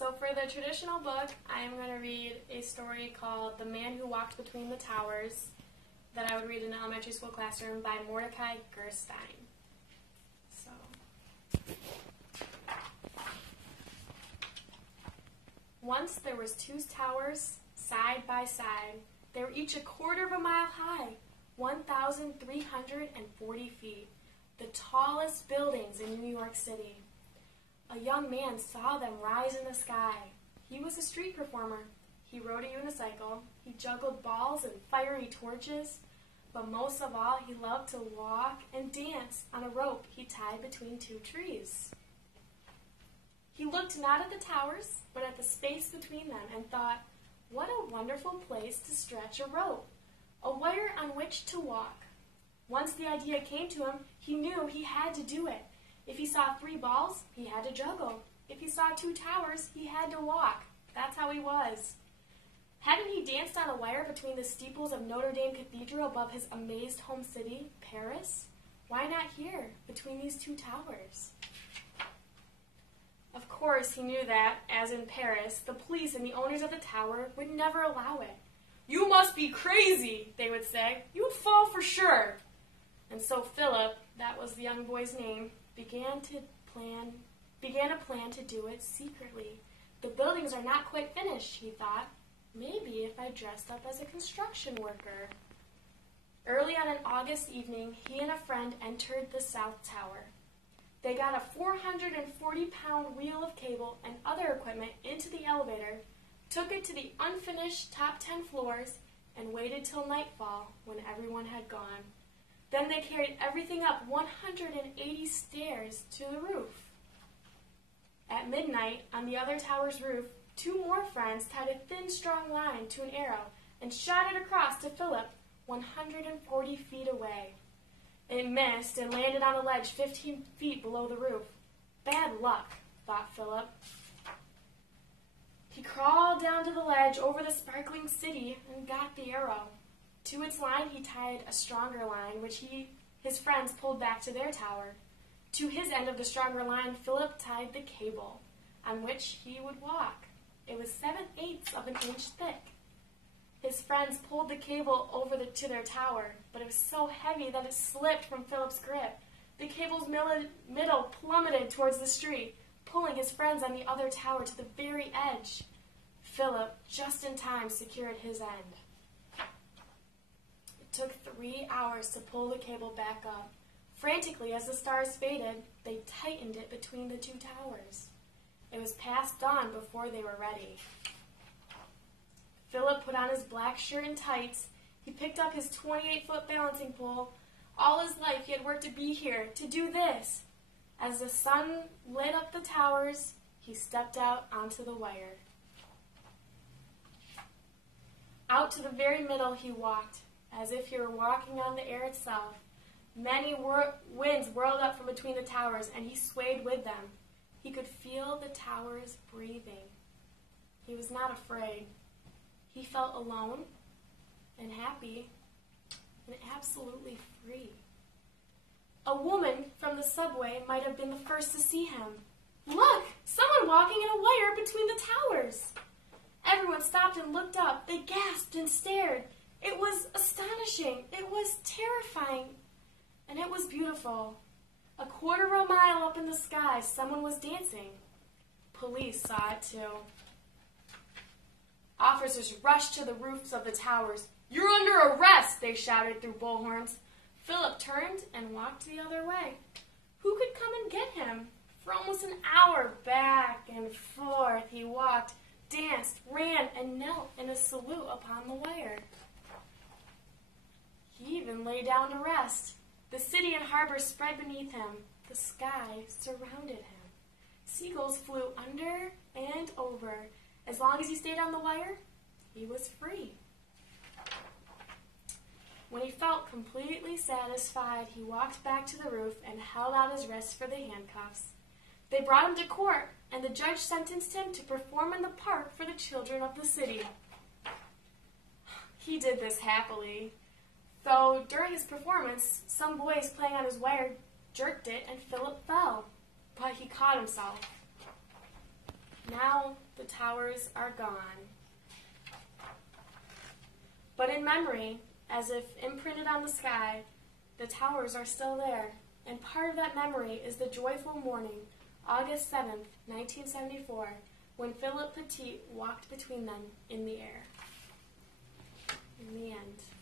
So for the traditional book, I am going to read a story called The Man Who Walked Between the Towers that I would read in an elementary school classroom by Mordecai Gerstein. So, once there was two towers side by side. They were each 1/4 of a mile high, 1,340 feet, the tallest buildings in New York City. A young man saw them rise in the sky. He was a street performer. He rode a unicycle. He juggled balls and fiery torches. But most of all, he loved to walk and dance on a rope he tied between two trees. He looked not at the towers, but at the space between them and thought, what a wonderful place to stretch a rope, a wire on which to walk. Once the idea came to him, he knew he had to do it. If he saw 3 balls, he had to juggle. If he saw 2 towers, he had to walk. That's how he was. Hadn't he danced on a wire between the steeples of Notre Dame Cathedral above his amazed home city, Paris? Why not here, between these 2 towers? Of course, he knew that, as in Paris, the police and the owners of the tower would never allow it. You must be crazy, they would say. You would fall for sure. And so Philip, that was the young boy's name, began a plan to do it secretly. The buildings are not quite finished, he thought. Maybe if I dressed up as a construction worker. Early on an August evening, he and a friend entered the South Tower. They got a 440-pound reel of cable and other equipment into the elevator, took it to the unfinished top 10 floors, and waited till nightfall when everyone had gone. Then they carried everything up 180 stairs to the roof. At midnight, on the other tower's roof, 2 more friends tied a thin, strong line to an arrow and shot it across to Philip, 140 feet away. It missed and landed on a ledge 15 feet below the roof. Bad luck, thought Philip. He crawled down to the ledge over the sparkling city and got the arrow. To its line he tied a stronger line, which his friends pulled back to their tower. To his end of the stronger line, Philip tied the cable, on which he would walk. It was 7/8 of an inch thick. His friends pulled the cable over to their tower, but it was so heavy that it slipped from Philip's grip. The cable's middle plummeted towards the street, pulling his friends on the other tower to the very edge. Philip, just in time, secured his end. It took 3 hours to pull the cable back up. Frantically, as the stars faded, they tightened it between the 2 towers. It was past dawn before they were ready. Philip put on his black shirt and tights. He picked up his 28-foot balancing pole. All his life he had worked to be here, to do this. As the sun lit up the towers, he stepped out onto the wire. Out to the very middle he walked, as if he were walking on the air itself. Many winds whirled up from between the towers, and he swayed with them. He could feel the towers breathing. He was not afraid. He felt alone and happy and absolutely free. A woman from the subway might have been the first to see him. Look! Someone walking in a wire between the towers! Everyone stopped and looked up. They gasped and stared. It was astonishing. It was terrifying. And it was beautiful. 1/4 of a mile up in the sky, someone was dancing. Police saw it too. Officers rushed to the roofs of the towers. You're under arrest, they shouted through bullhorns. Philip turned and walked the other way. Who could come and get him? For almost an hour, back and forth, he walked, danced, ran, and knelt in a salute upon the wire. He even lay down to rest. The city and harbor spread beneath him. The sky surrounded him. Seagulls flew under and over. As long as he stayed on the wire, he was free. When he felt completely satisfied, he walked back to the roof and held out his wrists for the handcuffs. They brought him to court, and the judge sentenced him to perform in the park for the children of the city. He did this happily, though during his performance, some boys playing on his wire jerked it and Philip fell, but he caught himself. Now the towers are gone. But in memory, as if imprinted on the sky, the towers are still there, and part of that memory is the joyful morning, August 7th, 1974, when Philip Petit walked between them in the air. In the end.